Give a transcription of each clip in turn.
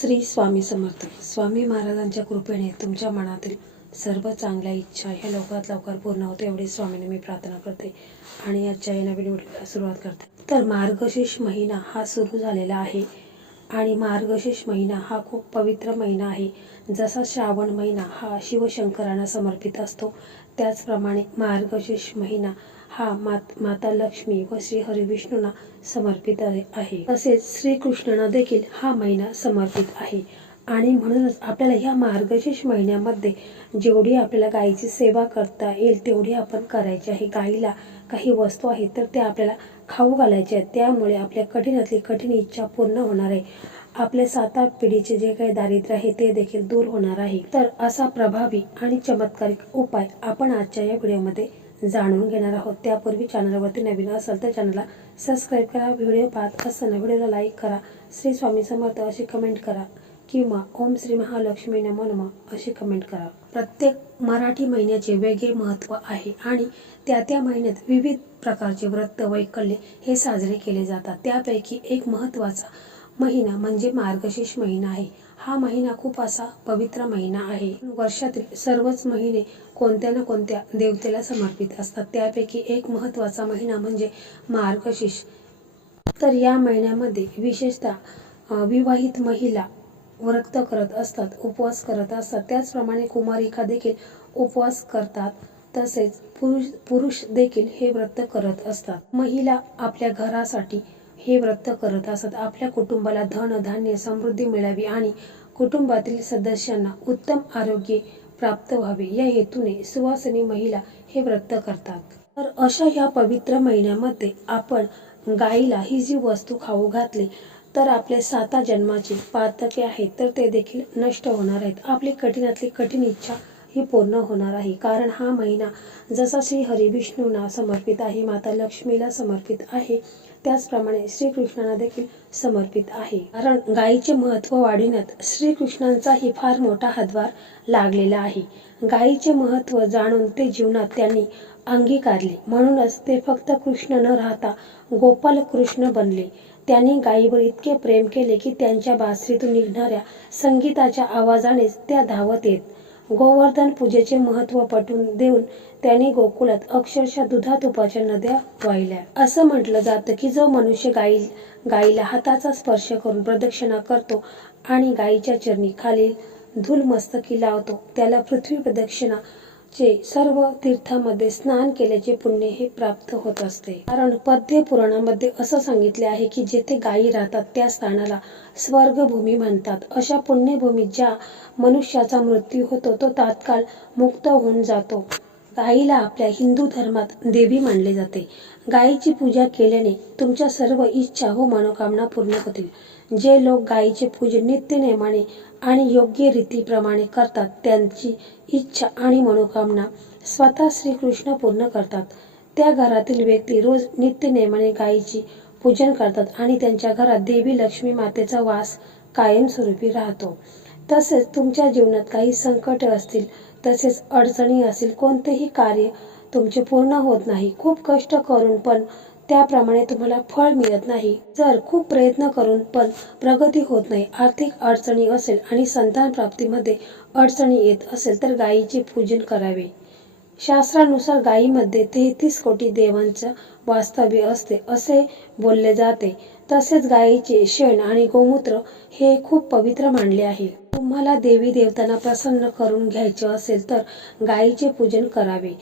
श्री स्वामी समर्थ. स्वामी महाराजांच्या कृपेने तुमच्या मनातील सर्व चांगल्या इच्छा ह्या लवकरात लवकर पूर्ण होते एवढी स्वामीने मी प्रार्थना करते आणि आजच्या या नवीन व्हिडिओला सुरुवात करते. तर मार्गशीर्ष महिना हा सुरू झालेला आहे. आणि मार्गशीर्ष महिना हा खूप पवित्र महिना आहे. जसा श्रावण महिना हा शिवशंकरांना समर्पित असतो त्याचप्रमाणे मार्गशीर्ष महिना हा मात माता लक्ष्मी व श्री हरिविष्णूंना समर्पित आहे. तसेच श्रीकृष्णांना देखील हा महिना समर्पित आहे. आणि म्हणूनच आपल्याला ह्या मार्गशीर्ष महिन्यामध्ये जेवढी आपल्याला गायीची सेवा करता येईल तेवढी आपण करायची आहे. गाईला काही वस्तू आहेत तर त्या आपल्याला खाऊ घालायचे आहेत. त्यामुळे आपल्या कठीणातली कठीण इच्छा पूर्ण होणार आहे. आपले सात आठ पिढीचे जे काही दारिद्र्य आहे ते देखील दूर होणार आहे. तर असा प्रभावी आणि चमत्कारिक उपाय आपण आजच्या या व्हिडिओमध्ये जाणून घेणार आहोत. त्यापूर्वी चॅनलवरती नवीन असाल तर चॅनलला सबस्क्राईब करा व्हिडिओ पाहत असताना व्हिडिओला लाईक करा श्री स्वामी समर्थ अशी कमेंट करा किंवा ओम श्री महालक्ष्मी नमो नम अशी कमेंट करा. प्रत्येक मराठी महिन्याचे वेगळे महत्त्व आहे आणि त्या त्या महिन्यात विविध प्रकारचे व्रत वैकल्य हे साजरे केले जातात. त्यापैकी एक महत्त्वाचा महिना म्हणजे मार्गशीर्ष महिना आहे. हा महिना खूप असा पवित्र महिना आहे. वर्षातील सर्वच महिने कोणत्या ना कोणत्या देवतेला समर्पित असतात. त्यापैकी एक महत्त्वाचा महिना म्हणजे मार्गशीर्ष. तर या महिन्यामध्ये विशेषतः विवाहित महिला व्रत करत असतात उपवास करत असतात. त्याचप्रमाणे कुमारिका देखील उपवास करतात. तसेच पुरुष पुरुष देखील हे व्रत करत असतात. महिला आपल्या घरासाठी हे व्रत करत असतात. आपल्या कुटुंबाला धन धान्य समृद्धी मिळावी आणि कुटुंबातील सदस्यांना उत्तम आरोग्य प्राप्त व्हावे. या हेतूने सुवासिनी महिला हे व्रत करतात. तर अशा ह्या पवित्र महिन्यामध्ये आपण गाईला ही जी वस्तू खाऊ घातली तर आपले साता जन्माचे पातके आहेत तर ते देखील नष्ट होणार आहेत. आपली कठीणातली कठीण इच्छा ही पूर्ण होणार आहे. कारण हा महिना जसा श्री हरिविष्णूंना समर्पित आहे माता लक्ष्मीला समर्पित आहे त्याचप्रमाणे श्रीकृष्णांना देखील समर्पित आहे. कारण गायीचे महत्त्व वाढविण्यात श्रीकृष्णांचाही फार मोठा हातभार लागलेला आहे. गायीचे महत्त्व जाणून ते जीवनात त्यांनी अंगीकारले. म्हणूनच ते फक्त कृष्ण न राहता गोपाल कृष्ण बनले. त्यांनी गायीवर इतके प्रेम केले की त्यांच्या बासरीतून निघणाऱ्या संगीताच्या आवाजानेच त्या धावत येत. गोवर्धन पूजेचे महत्त्व पटवून देऊन त्यांनी गोकुळात अक्षरशः दुधा तुपाच्या नद्या वाहिल्या. असं म्हटलं जातं की जो मनुष्य गाई गाईला हाताचा स्पर्श करून प्रदक्षिणा करतो आणि गाईच्या चरणी खालील धूल मस्तकी लावतो त्याला पृथ्वी प्रदक्षिणा जे सर्व तीर्थामध्ये स्नान केल्याचे पुण्य हे प्राप्त होत असते. कारण पद्य पुराणामध्ये असं सांगितले आहे की जेथे गायी राहतात त्या स्थानाला स्वर्गभूमी म्हणतात. अशा पुण्यभूमीत ज्या मनुष्याचा मृत्यू होतो तो तात्काळ मुक्त होऊन जातो. गायीला आपल्या हिंदू धर्मात देवी मानले जाते. गायीची पूजा केल्याने तुमच्या सर्व इच्छा व मनोकामना पूर्ण होतील. जे लोक गायीचे पूजन नित्य नेमाने आणि योग्य रीतीप्रमाणे करतात त्यांची इच्छा आणि मनोकामना स्वतः श्रीकृष्ण पूर्ण करतात. त्या घरातील व्यक्ती रोज नित्य नेमाने गायीची पूजन करतात आणि त्यांच्या घरात देवी लक्ष्मी मातेचा वास कायमस्वरूपी राहतो. तसेच तुमच्या जीवनात काही संकट असतील तसेच अडचणी असतील कोणतेही कार्य तुमचे पूर्ण होत नाही. खूप कष्ट करून पण त्याप्रमाणे तुम्हाला फळ मिळत नाही. जर खूप प्रयत्न करून पण प्रगती होत नाही आर्थिक अडचणी असेल आणि संतान प्राप्तीमध्ये अडचणी येत असेल तर गायीचे पूजन करावे. शास्त्रानुसार गायीमध्ये तेहतीस कोटी देवांचं वास्तव्य असते असे बोलले जाते. तसेच गायीचे शेण आणि गोमूत्र हे खूप पवित्र मानले आहे. तुम्हाला देवी देवतांना प्रसन्न करून घ्यायचे असेल तर गायीचे पूजन करावे.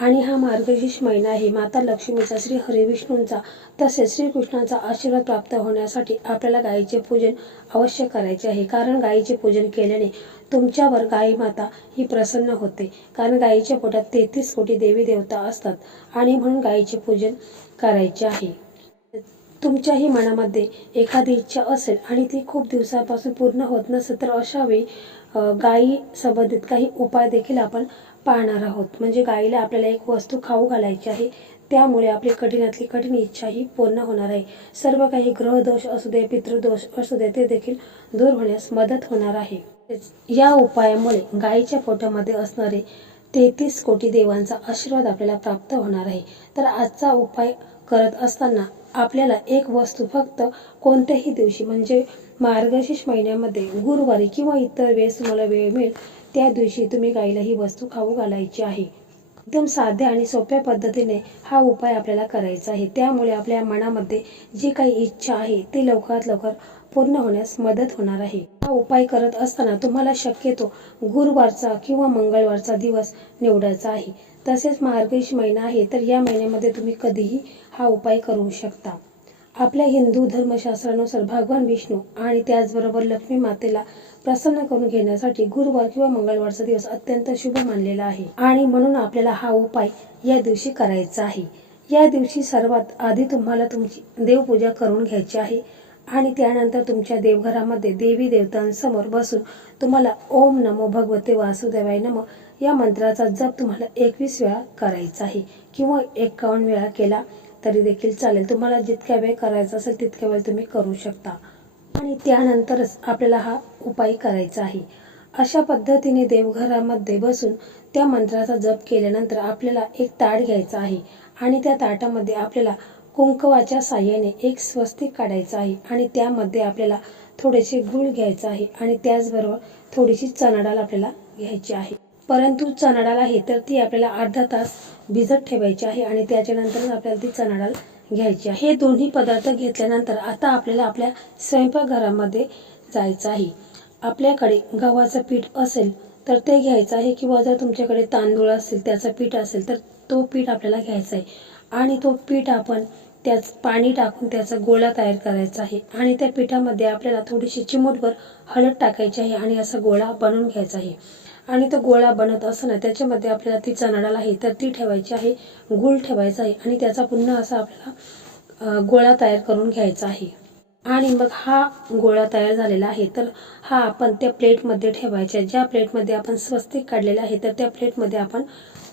आणि हा मार्गशीर्ष महिना आहे. माता लक्ष्मीचा श्री हरिविष्णूंचा तसेच श्रीकृष्णांचा आशीर्वाद प्राप्त होण्यासाठी आपल्याला गायीचे पूजन अवश्य करायचे आहे. कारण गायीचे पूजन केल्याने तुमच्यावर गाई माता ही प्रसन्न होते. कारण गायीच्या पोटात तेहतीस कोटी देवी देवता असतात आणि म्हणून गायीचे पूजन करायचे आहे. तुमच्याही मनामध्ये एखादी इच्छा असेल आणि ती खूप दिवसापासून पूर्ण होत नसेल तर अशावेळी गायी संबंधित काही उपाय देखील आपण पाहणार आहोत. म्हणजे गायीला आपल्याला एक वस्तू खाऊ घालायची आहे त्यामुळे आपली कठीणातली कठीण इच्छा ही पूर्ण होणार आहे. सर्व काही ग्रहदोष असू दे पितृदोष असू दे ते देखील दूर होण्यास मदत होणार आहे. या उपायामुळे गायीच्या पोटामध्ये असणारे तेहतीस कोटी देवांचा आशीर्वाद आपल्याला प्राप्त होणार आहे. तर आजचा उपाय करत असताना आपल्याला एक वस्तू फक्त कोणत्याही दिवशी म्हणजे मार्गशीर्ष महिन्यामध्ये गुरुवारी किंवा इतर वेळेस तुम्हाला वेळ मिळेल त्या दिवशी तुम्ही गाईला ही वस्तू खाऊ घालायची आहे. एकदम साध्या आणि सोप्या पद्धतीने हा उपाय आपल्याला करायचा आहे. त्यामुळे आपल्या मनामध्ये जी काही इच्छा आहे ती लवकरात लवकर पूर्ण होण्यास मदत होणार आहे. हा उपाय करत असताना तुम्हाला शक्यतो गुरुवारचा किंवा मंगळवारचा दिवस निवडायचा आहे. तसेच मार्गशीर्ष महिना आहे तर या महिन्यामध्ये तुम्ही कधीही हा उपाय करू शकता. आपल्या हिंदू धर्मशास्त्रानुसार भगवान विष्णू आणि त्याचबरोबर लक्ष्मी मातेला प्रसन्न करून घेण्यासाठी गुरुवार किंवा मंगळवारचा दिवस अत्यंत शुभ मानलेला आहे. आणि म्हणून आपल्याला हा उपाय या दिवशी करायचा आहे. या दिवशी सर्वात आधी तुम्हाला तुमची देवपूजा करून घ्यायची आहे आणि त्यानंतर तुमच्या देवघरामध्ये देवी देवतांसमोर बसून तुम्हाला ओम नमो भगवते वासुदेवाय नम या मंत्राचा जप तुम्हाला एकवीस वेळा करायचा आहे. किंवा एकावन्न वेळा केला तरी देखील चालेल. तुम्हाला जितक्या वेळ करायचा असेल तितक्या वेळ तुम्ही करू शकता. आणि त्यानंतरच आपल्याला हा उपाय करायचा आहे. अशा पद्धतीने देवघरामध्ये बसून त्या मंत्राचा जप केल्यानंतर आपल्याला एक ताट घ्यायचा आहे. आणि त्या ताटामध्ये आपल्याला कुंकवाच्या साह्याने एक स्वस्तिक काढायचं आहे. आणि त्यामध्ये आपल्याला थोडेसे गुळ घ्यायचं आहे. आणि त्याचबरोबर थोडीशी चणाडाल आपल्याला घ्यायची आहे. परंतु चणा डाळ आहे तर ती आपल्याला अर्धा तास भिजत ठेवायची आहे आणि त्याच्यानंतरच आपल्याला ती चणा डाळ घ्यायची आहे. हे दोन्ही पदार्थ घेतल्यानंतर आता आपल्याला आपल्या स्वयंपाकघरामध्ये जायचं आहे. आपल्याकडे गव्हाचं पीठ असेल तर ते घ्यायचं आहे किंवा जर तुमच्याकडे तांदूळ असेल त्याचं पीठ असेल तर तो पीठ आपल्याला घ्यायचा आहे. आणि तो पीठ आपण त्याच पाणी टाकून त्याचा गोळा तयार करायचा आहे. आणि त्या पिठामध्ये आपल्याला थोडीशी चिमूटभर हळद टाकायची आहे आणि असा गोळा बनवून घ्यायचा आहे. आणि तो गोळा बनत असताना त्याच्यामध्ये आपल्याला ती चणाडाल आहे तर ती ठेवायची आहे गूळ ठेवायचा आहे आणि त्याचा पुन्हा असा आपल्याला गोळा तयार करून घ्यायचा आहे. आणि मग हा गोळा तयार झालेला आहे तर हा आपण त्या प्लेटमध्ये ठेवायचा आहे. ज्या प्लेटमध्ये आपण स्वस्तिक काढलेला आहे तर त्या प्लेटमध्ये आपण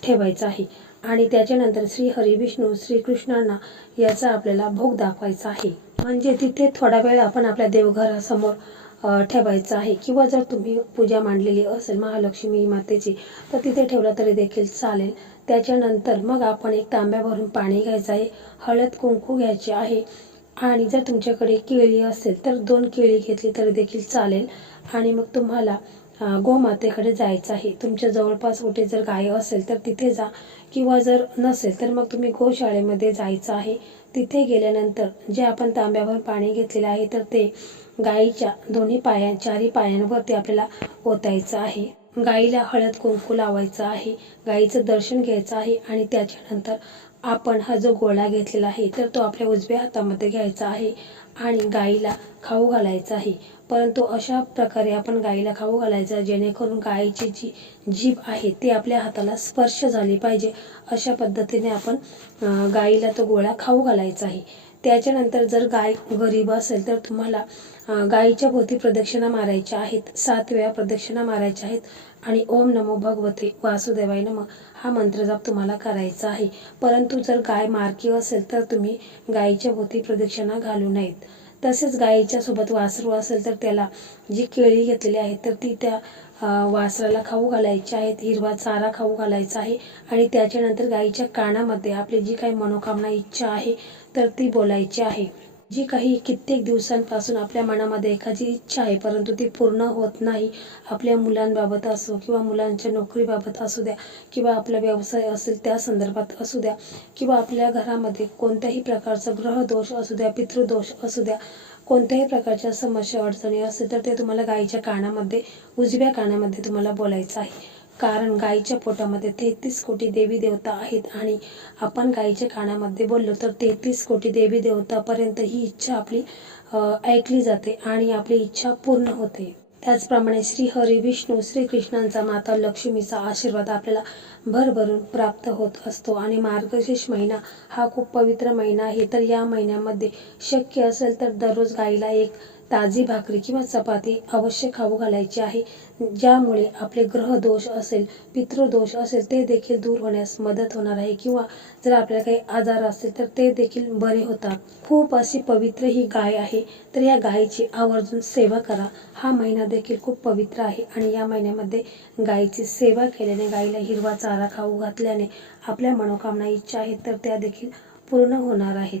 ठेवायचा आहे. आणि त्याच्यानंतर श्री हरी विष्णू श्रीकृष्णांना याचा आपल्याला भोग दाखवायचा आहे. म्हणजे तिथे थोडा वेळ आपण आपल्या देवघरासमोर ठेवायचं आहे. किंवा जर तुम्ही पूजा मांडलेली असेल महालक्ष्मी मातेची तर तिथे ठेवलं तरी देखील चालेल. त्याच्यानंतर मग आपण एक तांब्या भरून पाणी घ्यायचं आहे. हळद कुंकू घ्यायचे आहे. आणि जर तुमच्याकडे केळी असेल तर दोन केळी घेतली तरी देखील चालेल. आणि मग तुम्हाला गोमातेकडे जायचं आहे. तुमच्या जवळपास कुठे जर गाय असेल तर तिथे जा. किंवा जर नसेल तर मग तुम्ही गोशाळेमध्ये जायचं आहे. तिथे गेल्यानंतर जे आपण तांब्यावर पाणी घेतलेलं आहे तर ते गाईच्या दोन्ही पाया चारी पायांवरती आपल्याला ओतायचं आहे. गाईला हळद कुंकू लावायचं आहे. गाईचं दर्शन घ्यायचं आहे आणि त्याच्यानंतर आपण हा जो गोळा घेतलेला आहे तर तो आपल्या उजव्या हातामध्ये घ्यायचा आहे आणि गाईला खाऊ घालायचा आहे. परंतु अशा प्रकारे आपण गाईला खाऊ घालायचा जेणेकरून गाईची जी जीभ आहे ती आपल्या हाताला स्पर्श झाली पाहिजे. अशा पद्धतीने आपण गाईला तो गोळा खाऊ घालायचा आहे. त्याच्यानंतर जर गाय गरीब असेल तर तुम्हाला गायीच्या गाईच्या भोवती प्रदक्षिणा मारायच्या आहेत. सात वेळा प्रदक्षिणा मारायच्या आहेत. आणि ओम नमो भगवते वासुदेवाय नम हा मंत्रजाप तुम्हाला करायचा आहे. परंतु जर गाय मार्की असेल तर तुम्ही गाईच्या भोवती प्रदक्षिणा घालू नयेत. तसेच गाईच्या सोबत वासरू असेल तर त्याला जी केळी घेतलेली आहे तर ती त्या वासराला खाऊ घालायची आहेत हिरवा चारा खाऊ घालायचा आहे. आणि त्याच्यानंतर गाईच्या कानामध्ये आपली जी काही मनोकामना इच्छा आहे तर ती बोलायची आहे. जी काही कित्येक दिवसांपासून आपल्या मनामध्ये एखादी इच्छा आहे परंतु ती पूर्ण होत नाही आपल्या मुलांबाबत असो किंवा मुलांच्या नोकरीबाबत असू द्या किंवा आपला व्यवसाय असेल त्या संदर्भात असू द्या किंवा आपल्या घरामध्ये कोणत्याही प्रकारचा ग्रहदोष असू द्या पितृदोष असू द्या कोणत्याही प्रकारच्या समस्या अडचणी असेल तर ते तुम्हाला गाईच्या कानामध्ये उजव्या कानामध्ये तुम्हाला बोलायचं आहे. कारण गाईच्या पोटामध्ये तेहतीस कोटी देवी देवता आहेत आणि आपण गाईच्या कानामध्ये बोललो तर तेहतीस कोटी देवी देवतापर्यंत ही इच्छा आपली ऐकली जाते आणि आपली इच्छा पूर्ण होते. त्याचप्रमाणे श्री हरी विष्णू श्रीकृष्णांचा माता लक्ष्मीचा आशीर्वाद आपल्याला भरभरून प्राप्त होत असतो आणि मार्गशीर्ष महिना हा खूप पवित्र महिना आहे. तर या महिन्यामध्ये शक्य असेल तर दररोज गाईला एक ताजी भाकरी किंवा चपाती अवश्य खाऊ घालायची आहे. ज्यामुळे आपले ग्रहदोष असेल पितृदोष असेल ते देखील दूर होण्यास मदत होणार आहे किंवा जर आपल्याला काही आजार असेल तर ते देखील बरे होतात. खूप अशी पवित्र ही गाय आहे तर या गायीची आवर्जून सेवा करा. हा महिना देखील खूप पवित्र आहे आणि या महिन्यामध्ये गायीची सेवा केल्याने गायीला हिरवा चारा खाऊ घातल्याने आपल्या मनोकामना इच्छा आहेत तर त्या देखील पूर्ण होणार आहेत.